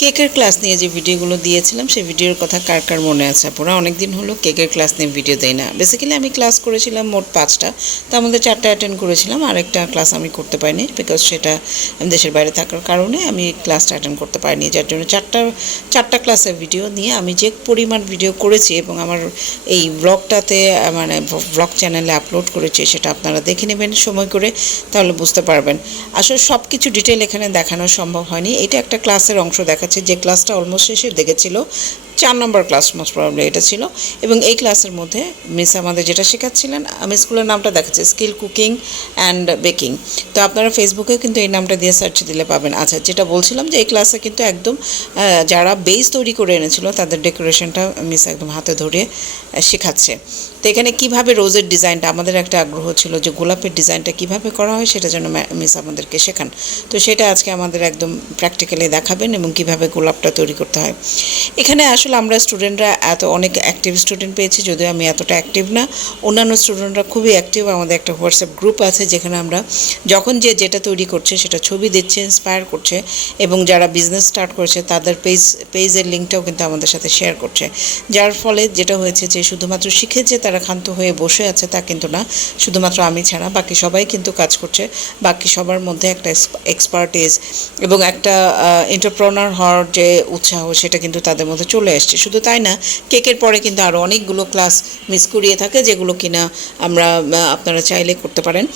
কেকের ক্লাস নিয়ে যে ভিডিওগুলো দিয়েছিলাম, সেই ভিডিওর কথা কার কার মনে আছে পুরো অনেক দিন হলো কেকের ক্লাস নিয়ে ভিডিও দেয় না। বেসিক্যালি আমি ক্লাস করেছিলাম মোট পাঁচটা। তার মধ্যে চারটা অ্যাটেন্ড করেছিলাম, আরেকটা ক্লাস আমি করতে পারিনি বিকজ সেটা আমি দেশের বাইরে থাকার কারণে আমি ক্লাসটা অ্যাটেন্ড করতে পারিনি। যার জন্য চারটা চারটা ক্লাসের ভিডিও নিয়ে আমি যে পরিমাণ ভিডিও করেছি এবং আমার এই ব্লগটাতে মানে ব্লগ চ্যানেলে আপলোড করেছি সেটা আপনারা দেখে নেবেন, সময় করে তাহলে বুঝতে পারবেন। আসলে সব কিছু ডিটেল এখানে দেখানো সম্ভব হয়নি। এটা একটা ক্লাসের অংশ দেখাচ্ছে যে ক্লাসটা অলমোস্ট শেষের দিকে ছিল। চার নম্বর ক্লাস মোস্ট প্রবলি এটা ছিল। এবং এই ক্লাসের মধ্যে মিস আমাদের যেটা শেখাচ্ছিলেন আমি স্কুলের নামটা দেখাচ্ছি স্কিল কুকিং অ্যান্ড বেকিং তো আপনারা ফেসবুকেও কিন্তু এই নামটা দিয়ে সার্চ দিলে পাবেন। আচ্ছা যেটা বলছিলাম যে এই ক্লাসে কিন্তু একদম যারা বেস তৈরি করে এনেছিল, তাদের ডেকোরেশনটা মিস একদম হাতে ধরে শেখাচ্ছে। তো এখানে কীভাবে রোজের ডিজাইনটা আমাদের একটা আগ্রহ ছিল যে গোলাপের ডিজাইনটা কীভাবে করা হয়, সেটা যেন মিস আমাদেরকে শেখান। তো সেটা আজকে আমাদের একদম প্র্যাকটিক্যালি দেখাবেন এবং কীভাবে গোলাপটা তৈরি করতে হয়। এখানে আসলে আমরা স্টুডেন্টরা এত অনেক অ্যাক্টিভ স্টুডেন্ট পেয়েছি, যদিও আমি এতটা অ্যাক্টিভ না। অন্যান্য স্টুডেন্টরা খুবই অ্যাক্টিভ আমাদের একটা হোয়াটসঅ্যাপ গ্রুপ আছে যেখানে আমরা যখন যে যেটা তৈরি করছে, সেটা ছবি দিচ্ছে ইন্সপায়ার করছে এবং যারা বিজনেস স্টার্ট করছে, তাদের পেজ পেজের লিঙ্কটাও কিন্তু আমাদের সাথে শেয়ার করছে। যার ফলে যেটা হয়েছে যে, শুধুমাত্র শিখে যে তারা ক্ষান্ত হয়ে বসে আছে তা কিন্তু না, শুধুমাত্র আমি ছাড়া, বাকি সবাই কিন্তু কাজ করছে। বাকি সবার মধ্যে একটা এক্সপার্টিস এবং একটা এন্টারপ্রনার হওয়ার যে উৎসাহ, সেটা কিন্তু তাদের মধ্যে চলে আসছে। শুধু তাই না, কেকের পরে কিন্তু আরও অনেকগুলো ক্লাস মিস করিয়ে থাকে, যেগুলো কিনা আমরা আপনারা চাইলে করতে পারেন।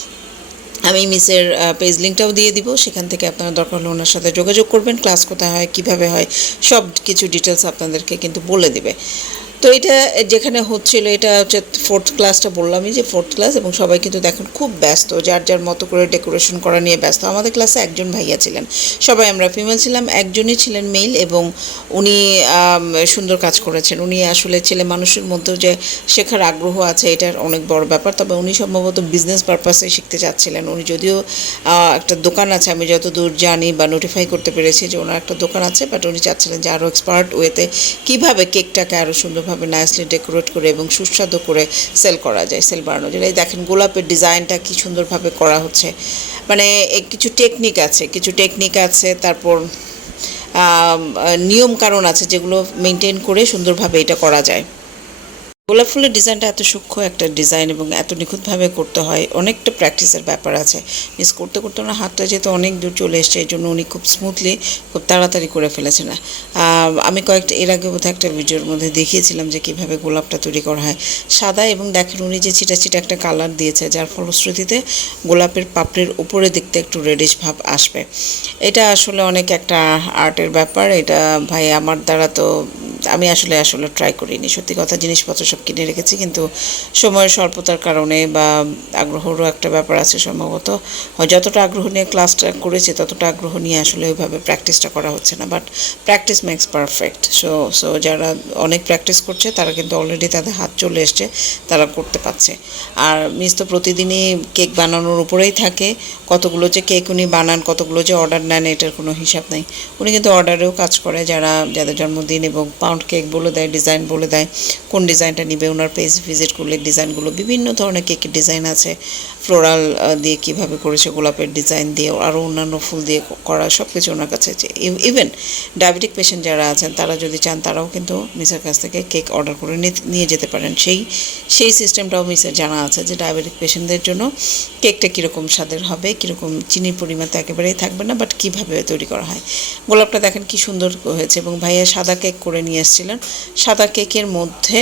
আমি মিসের পেজ লিঙ্কটাও দিয়ে দিব, সেখান থেকে আপনারা দরকার হলে ওনার সাথে যোগাযোগ করবেন ক্লাস কোথায় হয়, কীভাবে হয়, সব কিছু ডিটেলস আপনাদেরকে কিন্তু বলে দিবে। তো এটা যেখানে হচ্ছিল, এটা হচ্ছে ফোর্থ ক্লাসটা বললামই যে ফোর্থ ক্লাস এবং সবাই কিন্তু দেখুন খুব ব্যস্ত, যার যার মতো করে ডেকোরেশন করা নিয়ে ব্যস্ত। আমাদের ক্লাসে একজন ভাইয়া ছিলেন। সবাই আমরা ফিমেল ছিলাম, একজনই ছিলেন মেল এবং উনি সুন্দর কাজ করেছেন। উনি আসলে ছেলে মানুষের মধ্যেও যে শেখার আগ্রহ আছে, এটার অনেক বড় ব্যাপার। তবে উনি সম্ভবত বিজনেস পারপাসে শিখতে চাচ্ছিলেন। উনি যদিও একটা দোকান আছে, আমি যতদূর জানি বা নোটিফাই করতে পেরেছি যে ওনার একটা দোকান আছে বাট উনি চাচ্ছিলেন যে আরও এক্সপার্ট ওয়েতে কীভাবে কেকটাকে আরও সুন্দরভাবে নাইসলি ডেকোরেট করে এবং সুস্বাদু করে সেল করা যায় সেল বাড়ানো যায়। এই দেখেন গোলাপের ডিজাইনটা কি সুন্দরভাবে করা হচ্ছে। মানে কিছু টেকনিক আছে, কিছু টেকনিক আছে, তারপর নিয়ম কারণ আছে যেগুলো মেনটেন করে সুন্দরভাবে এটা করা যায়। গোলাপ ফুলের ডিজাইনটা এত সূক্ষ্ম একটা ডিজাইন এবং এত নিখুঁতভাবে করতে হয়, অনেকটা প্র্যাকটিসের ব্যাপার আছে। মিস করতে করতে ওনার হাতটা যেহেতু অনেক দূর চলে এসছে, এই জন্য উনি খুব স্মুথলি খুব তাড়াতাড়ি করে ফেলেছে না আমি কয়েকটা, এর আগে বোধহয় একটা ভিডিওর মধ্যে দেখিয়েছিলাম যে কীভাবে গোলাপটা তৈরি করা হয়। সাদা এবং দেখেন উনি যে চিটা চিটা একটা কালার দিয়েছে, যার ফলশ্রুতিতে গোলাপের পাপড়ির উপরে দেখতে একটু রেডিশ ভাব আসবে। এটা আসলে অনেক একটা আর্টের ব্যাপার, এটা ভাই আমার দ্বারা তো আমি আসলে আসলে ট্রাই করিনি। সত্যি কথা জিনিসপত্র সব কিনে রেখেছি, কিন্তু সময়ের স্বল্পতার কারণে বা আগ্রহেরও একটা ব্যাপার আছে সম্ভবত। যতটা আগ্রহ নিয়ে ক্লাসটা করেছি, ততটা আগ্রহ নিয়ে আসলে ওইভাবে প্র্যাকটিসটা করা হচ্ছে না। But practice makes perfect so so যারা অনেক প্র্যাকটিস করছে, তারা কিন্তু অলরেডি তাদের হাত চলে এসছে, তারা করতে পারছে। আর মিস তো প্রতিদিনই কেক বানানোর উপরেই থাকে। কতগুলো যে কেক উনি বানান, কতগুলো যে অর্ডার নেন, এটার কোনো হিসাব নেই। উনি কিন্তু অর্ডারেও কাজ করে, যারা, যাদের জন্মদিন এবং পাউন্ড কেক বলে দেয় ডিজাইন বলে দেয়, কোন ডিজাইনটা নিবে, ওনার পেজ ভিজিট করলে ডিজাইনগুলো বিভিন্ন ধরনের কেকের ডিজাইন আছে। ফ্লোরাল দিয়ে কীভাবে করেছে, গোলাপের ডিজাইন দিয়ে আরও অন্যান্য ফুল দিয়ে করা সব কিছু ওনার কাছে ইভেন ডায়াবেটিক পেশেন্ট যারা আছেন, তারা যদি চান, তারাও কিন্তু মিসের কাছ থেকে কেক অর্ডার করে নিয়ে যেতে পারেন। সেই সেই সিস্টেমটাও মিসের জানা আছে যে ডায়াবেটিক পেশেন্টদের জন্য কেকটা কীরকম স্বাদের হবে, কীরকম চিনির পরিমাণ তো একেবারেই থাকবে না বাট কীভাবে তৈরি করা হয়। গোলাপটা দেখেন কি সুন্দর হয়েছে এবং ভাইয়া সাদা কেক করে নিয়ে এসেছিলেন। সাদা কেকের মধ্যে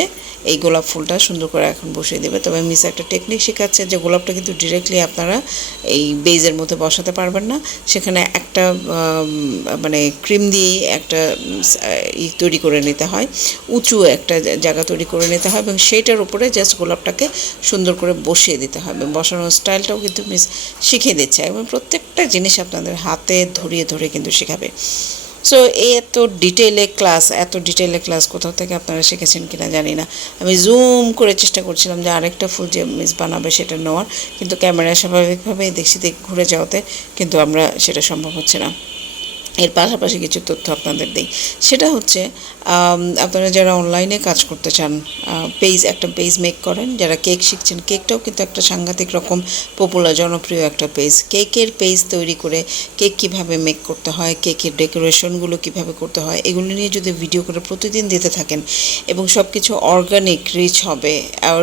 এই গোলাপ ফুলটা সুন্দর করে এখন বসিয়ে দেবে। তবে মিস একটা টেকনিক শেখাচ্ছে যে গোলাপটা কিন্তু ডিরেক্টলি আপনারা এই বেজের মধ্যে বসাতে পারবেন না। সেখানে একটা মানে ক্রিম দিয়ে একটা ই তৈরি করে নিতে হয়। উঁচু একটা জায়গা তৈরি করে নিতে হয় এবং সেইটার উপরে জাস্ট গোলাপটাকে সুন্দর করে বসিয়ে দিতে হবে এবং বসানোর স্টাইলটাও কিন্তু মিস শিখিয়ে দিচ্ছে এবং প্রত্যেকটা জিনিস আপনাদের হাতে ধরিয়ে ধরে কিন্তু শেখাবে। সো এত ডিটেলে ক্লাস এত ডিটেলে ক্লাস কোথাও থেকে আপনারা শিখেছেন কিনা জানি না। আমি জুম করে চেষ্টা করছিলাম যে আরেকটা ফুল যে মিস বানাবে সেটা নেওয়ার, কিন্তু ক্যামেরা স্বাভাবিকভাবেই দেখছি দেখ ঘুরে যাওয়াতে কিন্তু আমরা সেটা সম্ভব হচ্ছে না। এর পাশাপাশি কিছু তথ্য আপনাদের দিই। সেটা হচ্ছে আপনারা যারা অনলাইনে কাজ করতে চান পেজ একটা পেজ মেক করেন, যারা কেক শিখছেন কেকটাও কিন্তু একটা সাংঘাতিক রকম পপুলার জনপ্রিয় একটা পেজ কেকের পেজ তৈরি করে কেক কীভাবে মেক করতে হয় কেকের ডেকোরেশনগুলো কীভাবে করতে হয়, এগুলো নিয়ে যদি ভিডিও করে প্রতিদিন দিতে থাকেন এবং সব কিছু অর্গানিক রিচ হবে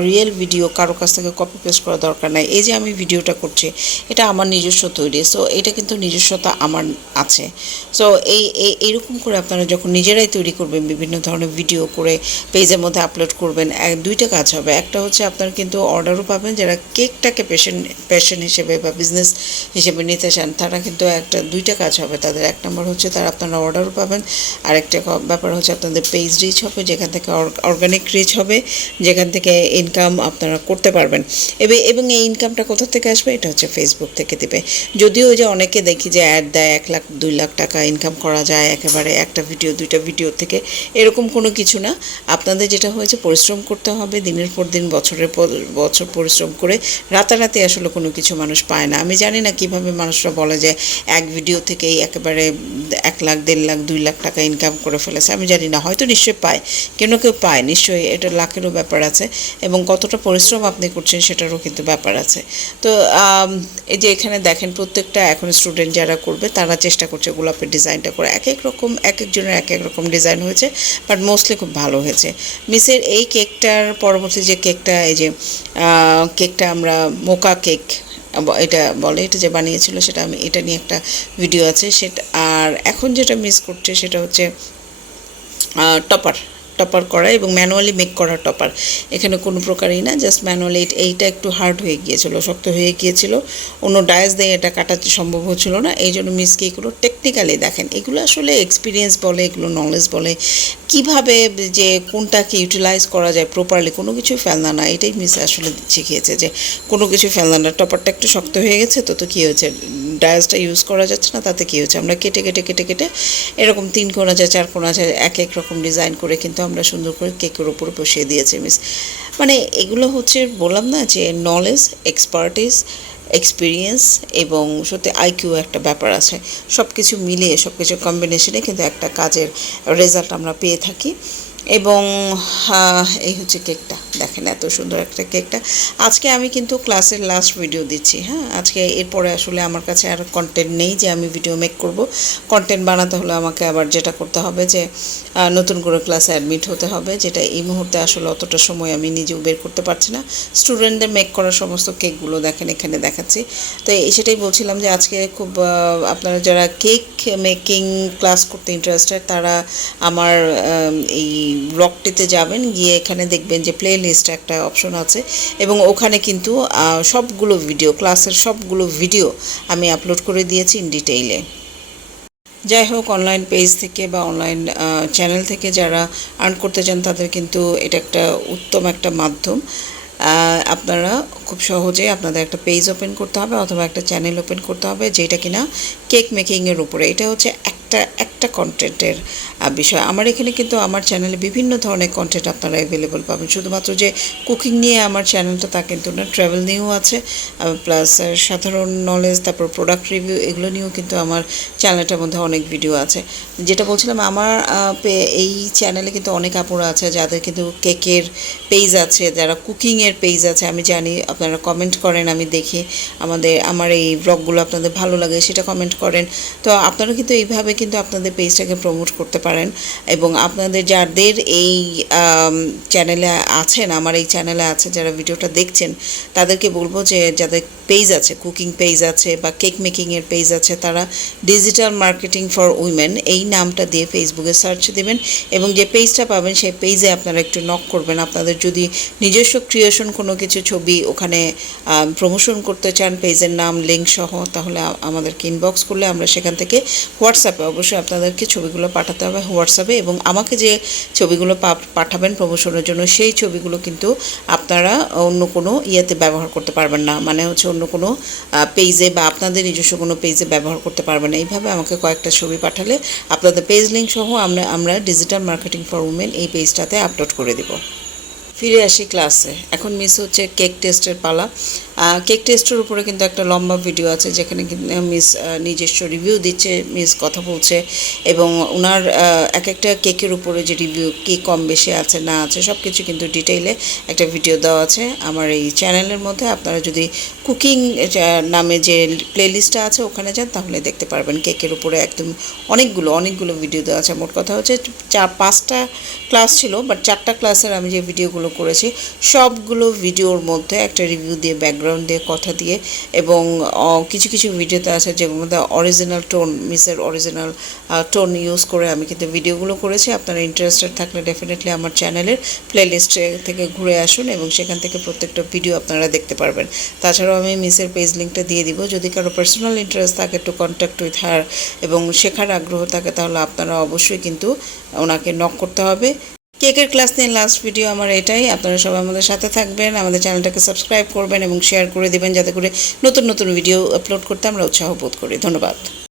রিয়েল ভিডিও কারও কাছ থেকে কপি পেস্ট করা দরকার নাই, এই যে আমি ভিডিওটা করছি, এটা আমার নিজস্ব তৈরি। সো এটা কিন্তু নিজস্বতা আমার আছে। সো এই এই, এইরকম করে আপনারা যখন নিজেরাই তৈরি করবেন, বিভিন্ন ধরনের ভিডিও করে পেজের মধ্যে আপলোড করবেন, এক, দুইটা কাজ হবে। একটা হচ্ছে আপনারা কিন্তু অর্ডারও পাবেন, যারা কেকটাকে পেশন প্যাশন হিসেবে বা বিজনেস হিসেবে নিতে চান, তারা কিন্তু একটা, দুইটা কাজ হবে তাদের। এক নম্বর হচ্ছে তারা আপনারা অর্ডারও পাবেন আর একটা ব্যাপার হচ্ছে আপনাদের পেজ রিচ হবে, যেখান থেকে অর্গানিক রিচ হবে, যেখান থেকে ইনকাম আপনারা করতে পারবেন। এবং এবং এই ইনকামটা কোথা থেকে আসবে? এটা হচ্ছে ফেসবুক থেকে দেবে। যদিও যে অনেকে দেখি যে অ্যাড দেয় এক লাখ, দুই লাখ টাকা ইনকাম করা যায়, একেবারে একটা ভিডিও দুইটা ভিডিও থেকে, এরকম কোনো কিছু না। আপনাদের যেটা হয়েছে, পরিশ্রম করতে হবে, দিনের পর দিন, বছরের পর বছর পরিশ্রম করে রাতারাতি আসলে কোনো কিছু মানুষ পায় না। আমি জানি না কীভাবে মানুষরা বলে যে এক ভিডিও থেকেই একেবারে এক লাখ, দেড় লাখ, দুই লাখ টাকা ইনকাম করে ফেলেছে। আমি জানি না, হয়তো নিশ্চয়ই পায়। কেন কেউ পায়? নিশ্চয়ই এটা লাখেরও ব্যাপার আছে এবং কতটা পরিশ্রম আপনি করছেন সেটারও কিন্তু ব্যাপার আছে। তো এই যে এখানে দেখেন, প্রত্যেকটা এখন স্টুডেন্ট যারা করবে, তারা চেষ্টা করছে গোলাপের ডিজাইনটা করে এক এক রকম এক একজনের এক এক রকম ডিজাইন হয়েছে বাট মোস্টলি খুব ভালো হয়েছে। মিসের এই কেকটার পরবর্তী যে কেকটা, এই যে কেকটা আমরা মোকা কেক, এটা বলে, এটা যে বানিয়েছিল সেটা আমি, এটা নিয়ে একটা ভিডিও আছে, সেটা, আর এখন যেটা মিস করছে সেটা হচ্ছে টপার টপার করা এবং ম্যানুয়ালি মেক করা টপার এখানে কোনো প্রকারই না জাস্ট ম্যানুয়ালি এইটা একটু হার্ড হয়ে গিয়েছিল, শক্ত হয়ে গিয়েছিল। অন্য ডায়াস দিয়ে এটা কাটাতে সম্ভব হচ্ছিল না, এই জন্য মিসকে এগুলো টেকনিক্যালি দেখেন, এগুলো আসলে এক্সপিরিয়েন্স বলে, এগুলো নলেজ বলে। কীভাবে যে কোনটাকে ইউটিলাইজ করা যায় প্রপারলি কোনো কিছু ফেলনা না, এটাই মিস আসলে শিখিয়েছে যে কোনো কিছু ফেলনা না। টপারটা একটু শক্ত হয়ে গেছে, তো তো কী হয়েছে? ডায়াসটা ইউজ করা যাচ্ছে না, তাতে কী হচ্ছে আমরা কেটে কেটে কেটে কেটে এরকম তিন কোনা যায় চার কোনা যায় এক এক রকম ডিজাইন করে কিন্তু আমরা সুন্দর করে কেকের উপরে বসিয়ে দিয়েছি, মিস। মানে এগুলো হচ্ছে বললাম না যে নলেজ এক্সপার্টিস এক্সপিরিয়েন্স এবং সত্যি আইকিউ একটা ব্যাপার আছে। সব কিছু মিলিয়ে সব কিছু কম্বিনেশনে কিন্তু একটা কাজের রেজাল্ট আমরা পেয়ে থাকি। এবং এই হচ্ছে কেকটা। দেখেন এত সুন্দর একটা কেকটা। আজকে আমি কিন্তু ক্লাসের লাস্ট ভিডিও দিচ্ছি হ্যাঁ? আজকে এরপরে আসলে আমার কাছে আর কন্টেন্ট নেই যে আমি ভিডিও মেক করব। কন্টেন্ট বানাতে হলে আমাকে আবার যেটা করতে হবে যে নতুন করে ক্লাসে অ্যাডমিট হতে হবে, যেটা এই মুহূর্তে আসলে অতটা সময় আমি নিজেও বের করতে পারছি না। স্টুডেন্টদের মেক করা সমস্ত কেকগুলো দেখেন, এখানে দেখাচ্ছি। তো এই সেটাই বলছিলাম যে আজকে খুব আপনারা যারা কেক মেকিং ক্লাস করতে ইন্টারেস্টেড তারা আমার এই ব্লগটিতে যাবেন, গিয়ে এখানে দেখবেন যে প্লে লিস্ট একটা অপশন আছে এবং ওখানে কিন্তু সবগুলো ভিডিও ক্লাসের সবগুলো ভিডিও আমি আপলোড করে দিয়েছি ইন ডিটেইলে যাই হোক অনলাইন পেজ থেকে বা অনলাইন চ্যানেল থেকে যারা আর্ন করতে চান, তাদের কিন্তু এটা একটা উত্তম একটা মাধ্যম। আপনারা খুব সহজে আপনাদের একটা পেজ ওপেন করতে হবে অথবা একটা চ্যানেল ওপেন করতে হবে যেটা কিনা কেক মেকিংয়ের উপরে। এটা হচ্ছে একটা একটা কন্টেন্টের বিষয়। আমার এখানে কিন্তু আমার চ্যানেলে বিভিন্ন ধরনের কন্টেন্ট আপনারা অ্যাভেলেবল পাবেন। শুধুমাত্র যে কুকিং নিয়ে আমার চ্যানেলটা তা কিন্তু না ট্রাভেল নিয়েও আছে প্লাস সাধারণ নলেজ তারপর প্রোডাক্ট রিভিউ এগুলো নিয়েও কিন্তু আমার চ্যানেলটার মধ্যে অনেক ভিডিও আছে। যেটা বলছিলাম, আমার এই চ্যানেলে কিন্তু অনেক আপুরা আছে, যাদের কিন্তু কেকের পেজ আছে, যারা কুকিংয়ের পেজ আছে, আমি জানি, আপনারা কমেন্ট করেন, আমি দেখি। আমাদের, আমার এই ব্লগগুলো আপনাদের ভালো লাগে, সেটা কমেন্ট করেন। তো আপনারা কিন্তু এইভাবে কিন্তু আপনাদের পেজটাকে প্রমোট করতে পারেন এবং আপনাদের যাদের এই চ্যানেলে আছেন, আমার এই চ্যানেলে আছে যারা ভিডিওটা দেখছেন, তাদেরকে বলব যে যাদের পেজ আছে কুকিং পেজ আছে বা কেক মেকিংয়ের পেজ আছে, তারা ডিজিটাল মার্কেটিং ফর উইমেন এই নামটা দিয়ে ফেসবুকে সার্চ দেবেন এবং যে পেজটা পাবেন, সেই পেজে আপনারা একটু নক করবেন। আপনাদের যদি নিজস্ব ক্রিয়েশন কোনো কিছু ছবি ওখানে প্রমোশন করতে চান পেজের নাম লিঙ্ক সহ, তাহলে আমাদেরকে ইনবক্স করলে আমরা সেখান থেকে হোয়াটসঅ্যাপে অবশ্যই আপনাদেরকে ছবিগুলো পাঠাতে হবে হোয়াটসঅ্যাপে এবং আমাকে যে ছবিগুলো পাঠাবেন প্রমোশনের জন্য, সেই ছবিগুলো কিন্তু আপনারা অন্য কোনো ইয়েতে ব্যবহার করতে পারবেন না। মানে হচ্ছে অন্য কোনো পেজে বা আপনাদের নিজস্ব কোনো পেজে ব্যবহার করতে পারবেন না। এইভাবে আমাকে কয়েকটা ছবি পাঠালে আপনাদের পেজ লিঙ্ক সহ আমরা আমরা ডিজিটাল মার্কেটিং ফর উমেন এই পেজটাতে আপলোড করে দেবো। ফিরে আসি ক্লাসে এখন মিস হচ্ছে কেক টেস্টের পালা। কেক টেস্টের উপরে কিন্তু একটা লম্বা ভিডিও আছে যেখানে মিস নিজস্ব রিভিউ দিচ্ছে মিস কথা বলছে এবং ওনার এক একটা কেকের উপরে যে রিভিউ কী কম বেশি আছে, না আছে সব কিছু কিন্তু ডিটেইলে একটা ভিডিও দেওয়া আছে আমার এই চ্যানেলের মধ্যে। আপনারা যদি কুকিং নামে যে প্লেলিস্টটা আছে ওখানে যান, তাহলে দেখতে পারবেন কেকের উপরে একদম অনেকগুলো অনেকগুলো ভিডিও দেওয়া আছে। মোট কথা হচ্ছে চার পাঁচটা ক্লাস ছিল বাট চারটা ক্লাসের আমি যে ভিডিওগুলো করেছি, সবগুলো ভিডিওর মধ্যে একটা রিভিউ দিয়ে ব্যাকগ্রাউন্ড দিয়ে কথা দিয়ে এবং কিছু কিছু ভিডিওতে আছে যেগুলোর মধ্যে অরিজিনাল টোন মিসের অরিজিনাল টোন ইউজ করে আমি কিন্তু ভিডিওগুলো করেছি। আপনারা ইন্টারেস্টেড থাকলে ডেফিনেটলি আমার চ্যানেলের প্লেলিস্ট থেকে ঘুরে আসুন এবং সেখান থেকে প্রত্যেকটা ভিডিও আপনারা দেখতে পারবেন। তাছাড়াও আমি মিসের পেজ লিঙ্কটা দিয়ে দিব। যদি কারও পার্সোনাল ইন্টারেস্ট থাকে টু কন্ট্যাক্ট উইথ হার এবং শেখার আগ্রহ থাকে, তাহলে আপনারা অবশ্যই কিন্তু ওনাকে নক করতে হবে। কেকের ক্লাস নিয়ে লাস্ট ভিডিও আমার এটাই। আপনারা সবাই আমাদের সাথে থাকবেন, আমাদের চ্যানেলটাকে সাবস্ক্রাইব করবেন এবং শেয়ার করে দেবেন যাতে করে নতুন নতুন ভিডিও আপলোড করতে আমরা উৎসাহ বোধ করি। ধন্যবাদ।